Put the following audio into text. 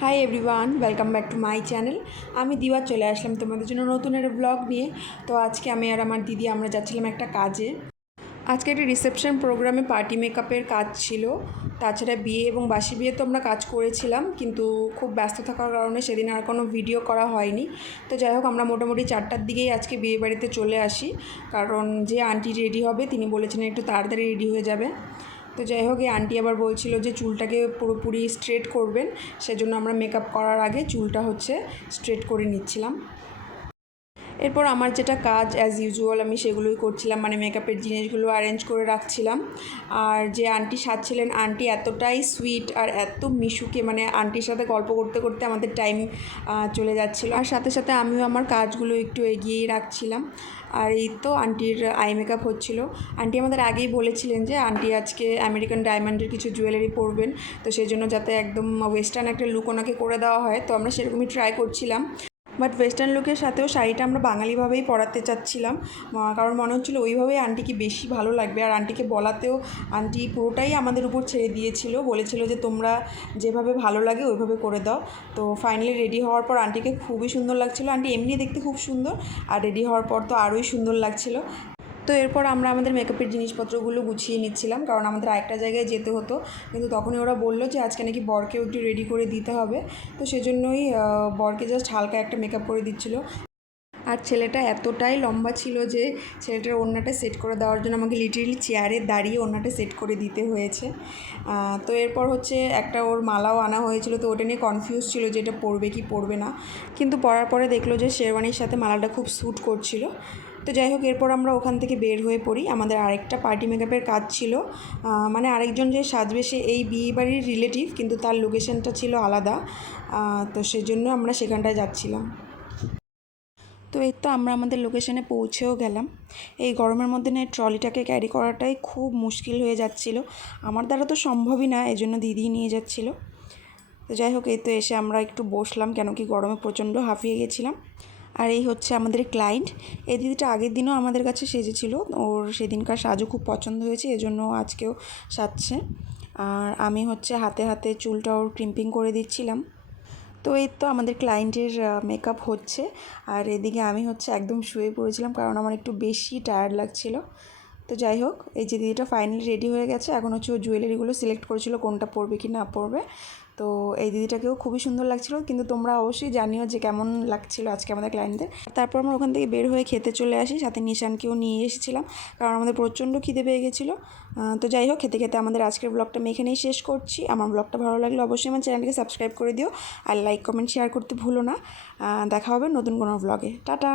Hi everyone, welcome back to my channel. আমি দিওয়া চলে আসলাম তোমাদের জন্য নতুন একটা ব্লগ নিয়ে। তো আজকে আমি আর আমার দিদি আমরা যাচ্ছিলাম একটা কাজে। আজকে একটা রিসেপশন প্রোগ্রামে পার্টি মেকআপের কাজ ছিল। তাছাড়া বিয়ে এবং বাসি বিয়ে তো আমরা কাজ করেছিলাম, কিন্তু খুব ব্যস্ত থাকার কারণে সেদিন আর কোনো ভিডিও করা হয়নি। তো যাই হোক, আমরা মোটামুটি 4টার দিকেই আজকে বিয়ে বাড়িতে চলে আসি, কারণ যে আন্টি রেডি হবে তিনি বলেছেন একটু তাড়াতাড়ি রেডি হয়ে যাবে। তো যাই হোক, এই আন্টি আবার বলছিল যে চুলটাকে পুরোপুরি স্ট্রেট করবেন, সেজন্য আমরা মেকআপ করার আগে চুলটা স্ট্রেট করে নিচ্ছিলাম। এরপর আমার যেটা কাজ অ্যাজ ইউজুয়াল আমি সেগুলোই করছিলাম, মানে মেকআপের জিনিসগুলো অ্যারেঞ্জ করে রাখছিলাম। আর যে আন্টি সাজছিলেন, আন্টি এতটাই সুইট আর এত মিশুকে, মানে আন্টির সাথে গল্প করতে করতে আমাদের টাইম চলে যাচ্ছিলো। আর সাথে সাথে আমিও আমার কাজগুলো একটু এগিয়েই রাখছিলাম। আর এই তো আন্টির আই মেকআপ হচ্ছিলো। আন্টি আমাদের আগেই বলেছিলেন যে আন্টি আজকে আমেরিকান ডায়মন্ডের কিছু জুয়েলারি পরবেন, তো সেই জন্য যাতে একদম ওয়েস্টার্ন একটা লুক ওনাকে করে দেওয়া হয়, তো আমরা সেরকমই ট্রাই করছিলাম। বাট ওয়েস্টার্ন লুকের সাথেও শাড়িটা আমরা বাঙালিভাবেই পরাতে চাচ্ছিলাম, কারণ মনে হচ্ছিলো ওইভাবেই আন্টিকে বেশি ভালো লাগবে। আর আন্টিকে বলাতেও আন্টি পুরোটাই আমাদের উপর ছেড়ে দিয়েছিল, বলেছিল যে তোমরা যেভাবে ভালো লাগে ওইভাবে করে দাও। তো ফাইনালি রেডি হওয়ার পর আন্টিকে খুবই সুন্দর লাগছিলো। আন্টি এমনি দেখতে খুব সুন্দর, আর রেডি হওয়ার পর তো আরোই সুন্দর লাগছিলো। তো এরপর আমরা আমাদের মেকআপের জিনিসপত্রগুলো গুছিয়ে নিচ্ছিলাম, কারণ আমাদের আরেকটা জায়গায় যেতে হতো, কিন্তু তখনই ওরা বললো যে আজকে নাকি বরকেও একটু রেডি করে দিতে হবে। তো সেজন্যই বরকে জাস্ট হালকা একটা মেকআপ করে দিচ্ছিলো। আর ছেলেটা এতটাই লম্বা ছিল যে ছেলেটার ওড়নাটা সেট করে দেওয়ার জন্য আমাকে লিটারেলি চেয়ারে দাঁড়িয়ে ওড়নাটা সেট করে দিতে হয়েছে। তো এরপর একটা ওর মালাও আনা হয়েছিল, তো ওটা নিয়ে কনফিউজ ছিল যে এটা পরবে কি পরবে না, কিন্তু পরার পরে দেখলো যে শেরওয়ানির সাথে মালাটা খুব স্যুট করছিল। তো যাই হোক, এরপর আমরা ওখান থেকে বের হয়ে পড়ি। আমাদের আরেকটা পার্টি মেকআপের কাজ ছিল, মানে আরেকজন যে সাজবে সে এই বিয়ে বাড়ির রিলেটিভ, কিন্তু তার লোকেশনটা ছিল আলাদা। তো সেজন্য আমরা সেখানটায় যাচ্ছিলাম। তো এই তো আমরা আমাদের লোকেশনে পৌঁছেও গেলাম। এই গরমের মধ্যে না ট্রলিটাকে ক্যারি করাটাই খুব মুশকিল হয়ে যাচ্ছিল। আমার দ্বারা তো সম্ভবই না, এই জন্য দিদি নিয়ে যাচ্ছিলো। তো যাই হোক, এই তো এসে আমরা একটু বসলাম, কেন কি গরমে প্রচণ্ড হাঁফিয়ে গেছিলাম। আর এই হচ্ছে আমাদের ক্লায়েন্ট। এই দিদিটা আগের দিনও আমাদের কাছে সেজেছিল, ওর সেদিনকার সাজও খুব পছন্দ হয়েছে, এজন্য আজকেও সাজছে। আর আমি হাতে হাতে চুলটা ওর ক্রিম্পিং করে দিচ্ছিলাম। তো এই তো আমাদের ক্লায়েন্টের মেকআপ হচ্ছে, আর এদিকে আমি একদম শুয়ে পড়েছিলাম, কারণ আমার একটু বেশি টায়ার্ড লাগছিলো। তো যাই হোক, এই যে দিদিটা ফাইনালি রেডি হয়ে গেছে, এখন ও জুয়েলারিগুলো সিলেক্ট করেছিল কোনটা পরবে কি না পরবে। তো এই দিদিটাকেও খুবই সুন্দর লাগছিলো, কিন্তু তোমরা অবশ্যই জানিও যে কেমন লাগছিলো আজকে আমাদের ক্লায়েন্টদের। তারপর আমরা ওখান থেকে বের হয়ে খেতে চলে আসি, সাথে নিশানকেও নিয়ে এসেছিলাম, কারণ আমাদের প্রচণ্ড খিদে পেয়ে গেছিলো। তো যাই হোক, খেতে খেতে আমাদের আজকের ব্লগটা আমি এখানেই শেষ করছি। আমার ব্লগটা ভালো লাগলে অবশ্যই আমার চ্যানেলকে সাবস্ক্রাইব করে দিও, আর লাইক কমেন্ট শেয়ার করতে ভুলো না। দেখা হবে নতুন কোনো ব্লগে। টাটা।